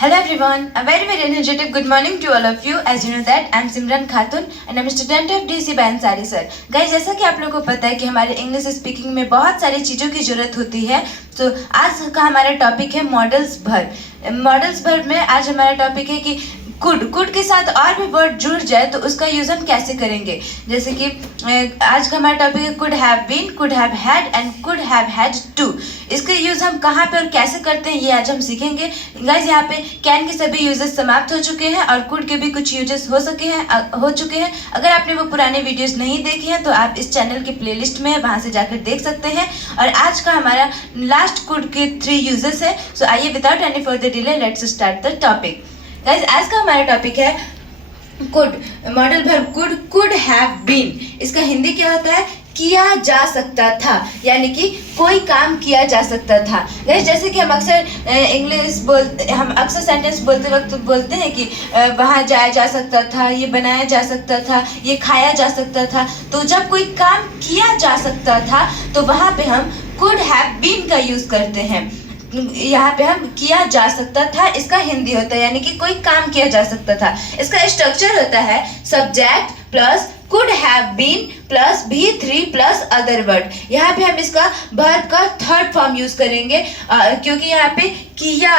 Hello everyone, a very energetic good morning to all of you. As you know that I'm Simran Khatun and I'm a student of DC by Ansari sir. Guys, जैसा कि आप लोगों को पता है कि हमारे English speaking में बहुत सारी चीज़ों की ज़रूरत होती है, तो आज का हमारा टॉपिक है मॉडल्स भर। मॉडल्स भर में आज हमारा टॉपिक है कि कुड के साथ और भी वर्ड जुड़ जाए तो उसका यूज़ हम कैसे करेंगे। जैसे कि आज का हमारा टॉपिक है could have been, could have had and could have had to. इसका यूज़ हम कहाँ पे और कैसे करते हैं ये आज हम सीखेंगे। गाइस, यहाँ पे कैन के सभी यूजेस समाप्त हो चुके हैं और कुड के भी कुछ यूजेस हो चुके हैं। अगर आपने वो पुराने वीडियोस नहीं देखे हैं तो आप इस चैनल के प्लेलिस्ट में है, वहाँ से जाकर देख सकते हैं। और आज का हमारा लास्ट कुड के 3 यूजेस है। सो आइए without any further delay let's start the topic. Guys, आज का हमारा टॉपिक है could, model verb could, could have been. इसका हिंदी क्या होता है? किया जा सकता था, यानी कि कोई काम किया जा सकता था। गाइस, जैसे कि हम अक्सर हम अक्सर सेंटेंस बोलते वक्त बोलते हैं कि वहाँ जाया जा सकता था, ये बनाया जा सकता था, ये खाया जा सकता था। तो जब कोई काम किया जा सकता था तो वहाँ पे हम कुड हैव बीन का यूज़ करते हैं। यहाँ पे हम किया जा सकता था, इसका हिंदी होता है यानी कि कोई काम किया जा सकता था। इसका स्ट्रक्चर होता है subject plus could have been plus V3 plus other word. यहाँ पे हम इसका वर्ब का थर्ड फॉर्म यूज करेंगे क्योंकि यहाँ पे किया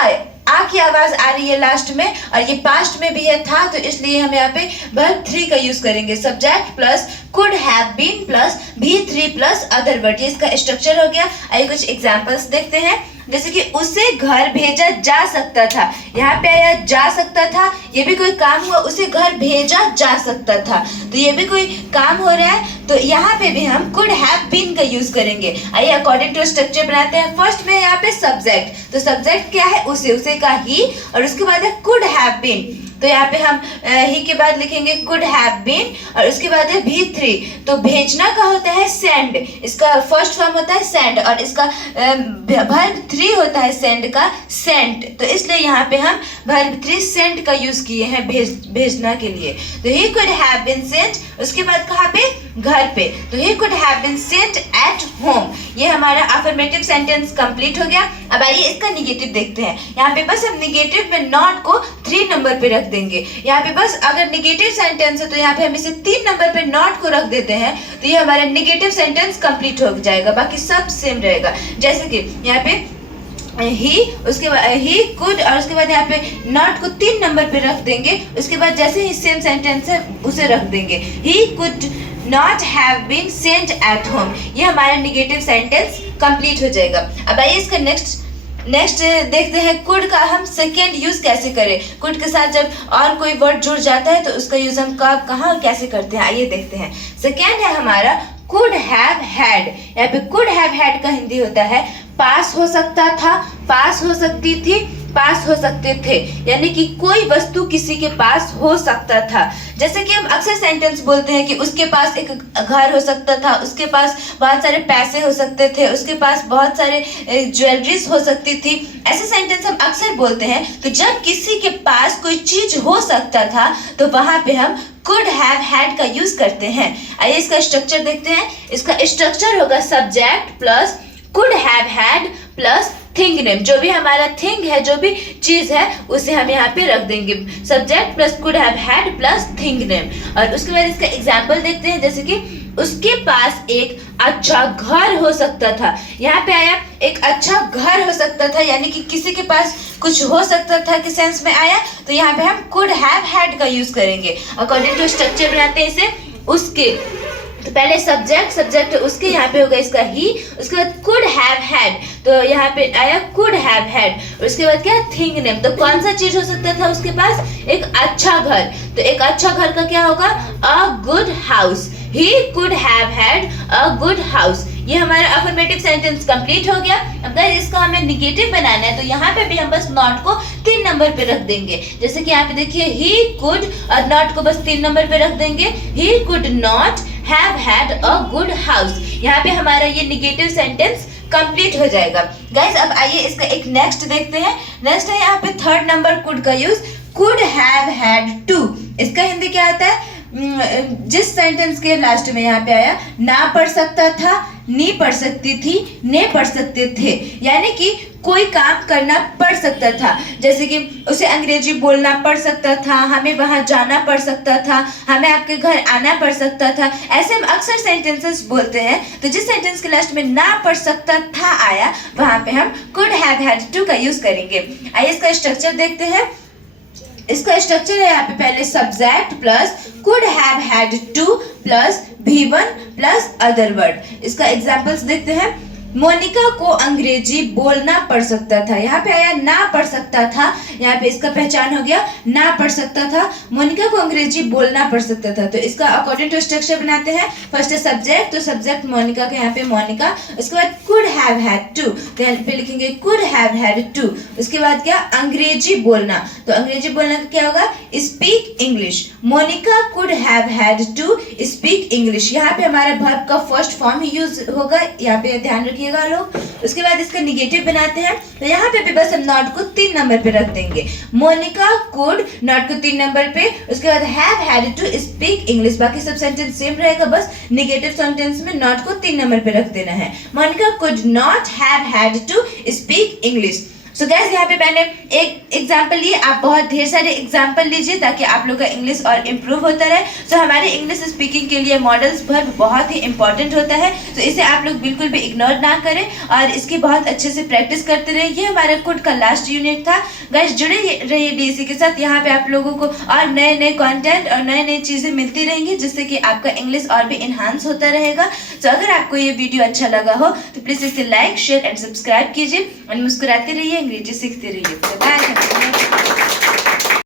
आ की आवाज आ रही है लास्ट में और ये पास्ट में भी है था, तो इसलिए हम यहाँ पे वर्ब 3 का यूज करेंगे। Subject plus could have been plus V3 plus other word, ये इसका स्ट्रक्चर हो गया। आइए कुछ एग्जांपल्स देखते हैं। जैसे कि उसे घर भेजा जा सकता था, यहाँ पे आया जा सकता था, ये भी कोई काम हुआ, उसे घर भेजा जा सकता था, तो ये भी कोई काम हो रहा है, तो यहाँ पे भी हम कुड हैव बीन का यूज करेंगे। आइए अकॉर्डिंग टू स्ट्रक्चर बनाते हैं। फर्स्ट में यहाँ पे सब्जेक्ट, तो सब्जेक्ट क्या है? उसे का ही, और उसके बाद है कुड हैव बीन, तो यहाँ पे हम ही के बाद लिखेंगे कुड हैव बीन और उसके बाद है V3, तो भेजना का होता है सेंड, इसका फर्स्ट फॉर्म होता है सेंड और इसका वर्ब 3 होता है सेंड का सेंट, तो इसलिए यहाँ पे हम वर्ब 3 सेंट का यूज किए हैं भेजना के लिए। तो he could have been sent, उसके बाद कहाँ पे? घर पे, तो he could have been sent at home. ये हमारा अफर्मेटिव सेंटेंस कंप्लीट हो गया। अब आइए इसका निगेटिव देखते हैं। यहाँ पे बस हम निगेटिव में नॉट को 3 नंबर पे रख देंगे। यहाँ पे बस अगर निगेटिव सेंटेंस है तो यहाँ पे हम इसे 3 नंबर पे नॉट को रख देते हैं, तो ये हमारा निगेटिव सेंटेंस कंप्लीट हो जाएगा, बाकी सब सेम रहेगा। जैसे कि यहाँ पे ही, उसके बाद ही कुड और उसके बाद यहाँ पे नॉट को 3 नंबर पे रख देंगे, उसके बाद जैसे ही सेम सेंटेंस है उसे रख देंगे। He could not have been sent at home, ये हमारा निगेटिव सेंटेंस कंप्लीट हो जाएगा। अब आइए इसका नेक्स्ट देखते हैं कुड का हम सेकेंड यूज कैसे करें। कुड के साथ जब और कोई वर्ड जुड़ जाता है तो उसका यूज हम कब, कहाँ और कैसे करते हैं, आइए देखते हैं। सेकेंड है हमारा कुड हैव हैड। यहाँ पे कुड हैव हैड का हिंदी होता है पास हो सकता था, पास हो सकती थी, पास हो सकते थे, यानी कि कोई वस्तु किसी के पास हो सकता था। जैसे कि हम अक्सर सेंटेंस बोलते हैं कि उसके पास एक घर हो सकता था, उसके पास बहुत सारे पैसे हो सकते थे, उसके पास बहुत सारे ज्वेलरीज हो सकती थी। ऐसे सेंटेंस हम अक्सर बोलते हैं। तो जब किसी के पास कोई चीज हो सकता था तो वहां पे हम कुड हैव हैड का यूज करते हैं। आइए इसका स्ट्रक्चर देखते हैं। इसका स्ट्रक्चर होगा subject plus could have had plus thing name, जो भी हमारा थिंग है, जो भी चीज है उसे हम यहाँ पे रख देंगे। Subject plus could have had plus thing name, और उसके बाद इसका एग्जांपल देखते हैं। जैसे कि उसके पास एक अच्छा घर हो सकता था, यहाँ पे आया एक अच्छा घर हो सकता था, यानी कि किसी के पास कुछ हो सकता था के सेंस में आया, तो यहाँ पे हम कुड हैव हैड का यूज करेंगे। अकॉर्डिंग टू स्ट्रक्चर बनाते हैं इसे। उसके, तो पहले सब्जेक्ट उसके, यहाँ पे होगा इसका ही, उसके बाद कुड हैव हैड, तो यहाँ पे आया कुड हैव हैड, उसके बाद क्या? थिंग नेम, तो कौन सा चीज हो सकता था उसके पास? एक अच्छा घर, तो एक अच्छा घर का क्या होगा? A good house. He could have had a good house. ये हमारा अफर्मेटिव सेंटेंस कंप्लीट हो गया। अब गाइस इसका हमें निगेटिव बनाना है, तो यहाँ पे भी हम बस नॉट को 3 नंबर पे रख देंगे। जैसे कि यहाँ पे देखिए ही कुड और नॉट को बस 3 नंबर पे रख देंगे। He could not have had a good house, यहाँ पे हमारा ये निगेटिव सेंटेंस कंप्लीट हो जाएगा। गाइस अब आइए इसका एक नेक्स्ट देखते हैं। नेक्स्ट है यहाँ पे थर्ड नंबर कुड का use, could have had to. इसका हिंदी क्या आता है? जिस सेंटेंस के लास्ट में यहाँ पे आया ना पढ़ सकता था, नी पढ़ सकती थी, ने पढ़ सकते थे, यानी कि कोई काम करना पड़ सकता था, जैसे कि उसे अंग्रेजी बोलना पड़ सकता था, हमें वहाँ जाना पड़ सकता था, हमें आपके घर आना पड़ सकता था। ऐसे हम अक्सर सेंटेंसेस बोलते हैं। तो जिस सेंटेंस के लास्ट में ना पड़ सकता था आया, वहाँ पे हम could have had to का यूज करेंगे। आइए इसका स्ट्रक्चर देखते हैं। इसका स्ट्रक्चर है यहाँ पे पहले subject plus could have had to plus V1 plus other word. इसका एग्जांपल्स देखते हैं। मोनिका को अंग्रेजी बोलना पड़ सकता था, यहाँ पे आया ना पड़ सकता था, यहाँ पे इसका पहचान हो गया ना पड़ सकता था। मोनिका को अंग्रेजी बोलना पड़ सकता था, तो इसका अकॉर्डिंग टू स्ट्रक्चर बनाते हैं। फर्स्ट है सब्जेक्ट, तो सब्जेक्ट मोनिका का यहाँ पे मोनिका। उसके बाद could have had to, तो यहाँ पे लिखेंगे could have had to। उसके बाद क्या, अंग्रेजी बोलना, तो अंग्रेजी बोलना का क्या होगा, speak English. Monica could have had to speak English, यहाँ पे हमारा वर्ब का फर्स्ट फॉर्म ही यूज होगा, यहाँ पे ध्यान रखिएगा लोग। उसके बाद इसका निगेटिव बनाते हैं, तो यहाँ पे भी बस हम नॉट को 3 नंबर पे रख देंगे। मोनिका कुड, नॉट को 3 नंबर पे। उसके बाद have had to speak English, बाकी सब सेंटेंस सेम रहेगा, बस निगेटिव सेंटेंस में नॉट को 3 नंबर पे रख देना है। Monica could not have had to speak English. So guys, यहाँ पे मैंने एक एग्जाम्पल लिए, आप बहुत ढेर सारे एग्जाम्पल लीजिए ताकि आप लोग का इंग्लिश और इम्प्रूव होता रहे। सो हमारे इंग्लिश स्पीकिंग के लिए मॉडल्स वर्ब बहुत ही इंपॉर्टेंट होता है, तो इसे आप लोग बिल्कुल भी इग्नोर ना करें और इसकी बहुत अच्छे से प्रैक्टिस करते रहे। ये हमारा कुड का लास्ट यूनिट था। गाइस, जुड़े रहिए डीएससी के साथ, यहाँ पे आप लोगों को और नए नए कॉन्टेंट और नए नई चीज़ें मिलती रहेंगी, जिससे कि आपका इंग्लिश और भी इन्हांस होता रहेगा। तो अगर आपको ये वीडियो अच्छा लगा हो तो प्लीज़ इसे लाइक शेयर एंड सब्सक्राइब कीजिए और मुस्कुराते रहिए, अंग्रेजी सीखते रहिए। बाय।